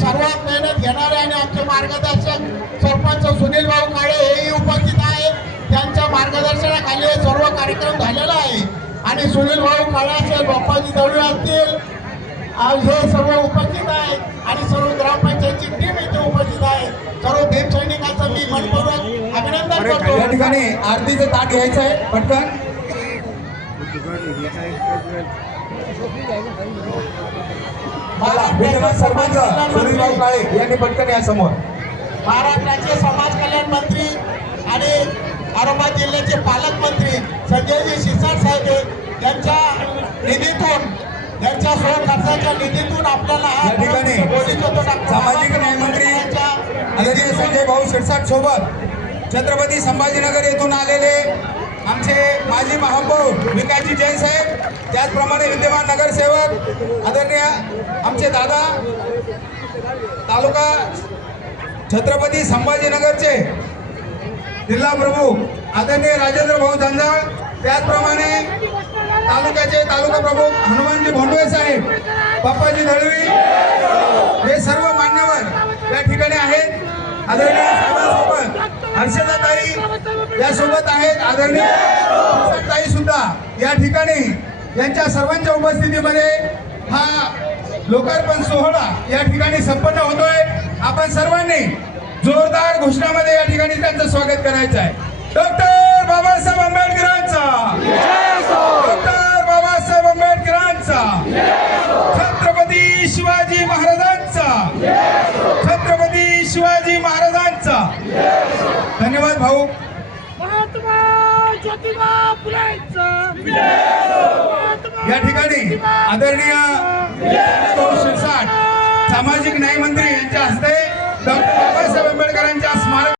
सर्वात मेहनत घेणारे आणि आमचे मार्गदर्शक सरपंच सुनील भाऊ काळे हेही उपस्थित आहेत. त्यांच्या मार्गदर्शनाखाली सर्व कार्यक्रम झालेला आहे आणि सुनील भाऊ काळे असेल, बाप्पाजी दळवे असतील, हे सर्व उपस्थित आहेत आणि सर्व ग्रामपंचायतची टीम इथे उपस्थित आहे. सर्व भीम सैनिकांचं मी मनपूर्वक अभिनंदन करतो. या ठिकाणी आरतीचं ताट घ्यायचं आहे पटकन. सरपंच सुनील भाऊ काळे यांनी पटकन या समोर. महाराष्ट्राचे समाज कल्याण मंत्री आणि औरंगाबाद जिल्ह्याचे पालकमंत्री संजयजी शिरसाट साहेब यांच्या निधीतून, यांच्या खर्चाच्या निधीतून आपल्याला या ठिकाणी सामाजिक न्याय मंत्री आदरणीय संजय भाऊ शिरसाट सोबत छत्रपती संभाजीनगर येथून आलेले आमचे माजी महापौर विकासजी जैन साहेब, त्याचप्रमाणे विद्यमान नगरसेवक आदरणीय आमचे दादा तालुका छत्रपती संभाजीनगरचे जिल्हा प्रमुख आदरणीय राजेंद्र भाऊ जंजाळ, त्याचप्रमाणे तालुक्याचे तालुका प्रमुख हनुमानजी भोंडवे साहेब, बाप्पाजी दळवी, हे सर्व मान्यवर या ठिकाणी आहेत. आदरणीय साहेबांसोबत हर्षदाताई यासोबत आहेत, आदरणीय ताई सुद्धा या ठिकाणी. यांच्या सर्वांच्या उपस्थितीमध्ये हा लोकार्पण सोहळा या ठिकाणी संपन्न होतोय. आपण सर्वांनी जोरदार घोषणामध्ये या ठिकाणी त्यांचं स्वागत करायचं आहे. डॉक्टर बाबासाहेब आंबेडकरांचा, डॉक्टर बाबासाहेब आंबेडकरांचा, छत्रपती शिवाजी महाराजांचा, छत्रपती शिवाजी महाराजांचा. धन्यवाद भाऊ. महात्मा ज्योतिबा फुलेंचा या ठिकाणी आदरणीय शिरसाट सामाजिक न्याय मंत्री यांच्या हस्ते डॉक्टर बाबासाहेब आंबेडकरांच्या स्मारक